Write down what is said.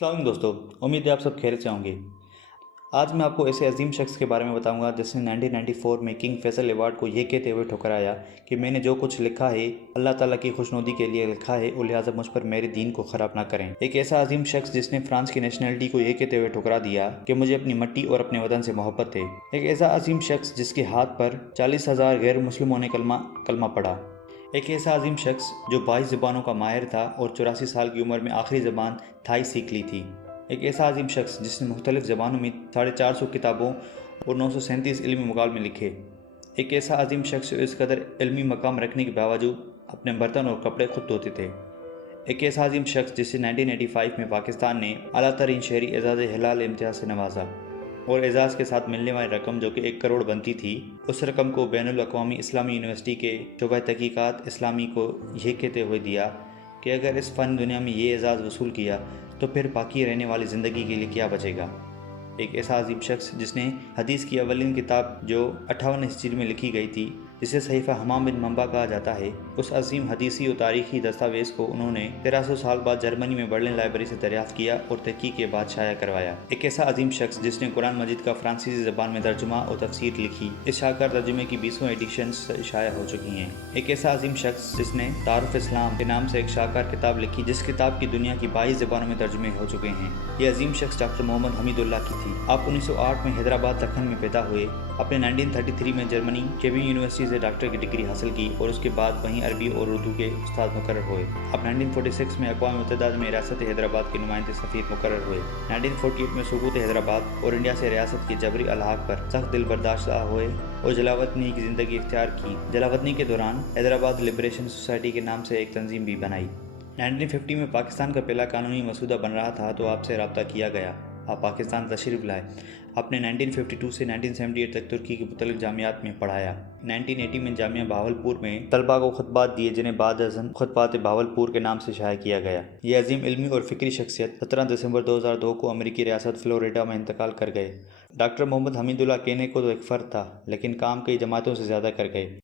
अस्सलाम वालेकुम दोस्तों। उम्मीद है आप सब खैरियत से होंगे। आज मैं आपको ऐसे अजीम शख्स के बारे में बताऊंगा जिसने 1994 में किंग फैसल अवार्ड को ये कहते हुए ठुकराया कि मैंने जो कुछ लिखा है अल्लाह ताला की खुशनुदी के लिए लिखा है और लिहाजा मुझ पर मेरे दीन को ख़राब ना करें। एक ऐसा अजीम शख्स जिसने फ्रांस की नेशनलिटी को ये कहते हुए ठुकरा दिया कि मुझे अपनी मिट्टी और अपने वतन से मोहब्बत है। एक ऐसा अजीम शख्स जिसके हाथ पर 40,000 गैर मुस्लिमों ने कलमा पढ़ा। एक ऐसा अजीम शख्स जो 22 ज़बानों का माहिर था और 84 साल की उम्र में आखिरी ज़बान थाई सीख ली थी। एक ऐसा अजीम शख्स जिसने मुख्तलिफ़ ज़बानों में 450 किताबों और 937 इल्मी मकाल लिखे। एक ऐसा अजीम शख्स जो इस कदर इल्मी मकाम रखने के बावजूद अपने बर्तन और कपड़े खुद धोते थे। एक ऐसा अजीम शख्स जिसे 1985 में पाकिस्तान ने आला तरीन शहरी एजाज़ हिलाल इम्तियाज़ से नवाजा और एजाज़ के साथ मिलने वाली रकम जो कि 1 करोड़ बनती थी, उस रकम को बैनुल अक़वामी इस्लामी यूनिवर्सिटी के शोबा तहक़ीक़ात इस्लामी को यह कहते हुए दिया कि अगर इस फ़न दुनिया में ये एजाज़ वसूल किया तो फिर बाकी रहने वाली ज़िंदगी के लिए क्या बचेगा। एक ऐसा अजीम शख्स जिसने हदीस की अवलिन किताब जो 58 हिजरी में लिखी गई थी, जिसे सहीफ़ा हमाम बिन मंबा कहा जाता है, उस अजीम हदीसी और तारीख़ी दस्तावेज़ को उन्होंने 1300 साल बाद जर्मनी में बर्लिन लाइब्रेरी से दरियाफ़्त किया और तहक़ीक़ के बाद शाया करवाया। एक ऐसा अजीम शख्स जिसने कुरान मजीद का फ्रांसीसी ज़बान में तर्जुमा और तफसीर लिखी। इस शाहकार तर्जुमे की 20 एडिशंस शाया हो चुकी हैं। एक ऐसा अजीम शख्स जिसने तारुफ़ इस्लाम के नाम से एक शाहकार किताब लिखी, जिस किताब की दुनिया की 22 ज़बानों में तर्जुमे हो चुके हैं। ये अजीम शख्स डॉक्टर मोहम्मद हमीदुल्लाह की थी। आप 1908 में हैदराबाद दक्खन में पैदा हुए। आपने 1933 में जर्मनी केवी यूनिवर्सिटी से डॉक्टर की डिग्री हासिल की और उसके बाद वहीं अरबी और उर्दू के उस्ताद मुकर्रर हुए। आप 1946 में अक़वाम मुत्तहिदा में रियासत हैदराबाद के नुमाइंदे सफ़ीर मुकर्रर हुए। 1948 में सुकूत हैदराबाद और इंडिया से रियासत के जबरी अलहाक पर सख्त दिल बर्दाश्त हुए और जलावतनी की ज़िंदगी इख्तियार की। जलावतनी के दौरान हैदराबाद लिबरेशन सोसाइटी के नाम से एक तंजीम भी बनाई। 1950 में पाकिस्तान का पहला कानूनी मसूदा बन रहा था तो आपसे रब्ता किया गया। आप पाकिस्तान तशरीफ़ लाए। आपने 1952 से 1978 तक तुर्की की मुख्तलिफ जामियात में पढ़ाया। 1980 में जामिया बहावलपुर में तलबा को खुतबात दिए, जिन्हें बाद अज़न खुतबात बहावलपुर के नाम से शाया किया गया। ये अजीम इल्मी और फ़िक्री शख्सियत 17 दिसंबर 2002 को अमरीकी रियासत फ़्लोरिडा में इंतकाल कर गए। डॉक्टर मोहम्मद हमीदुल्लाह कहने को तो एक फ़र्द था, लेकिन काम कई जमातों से ज़्यादा कर गए।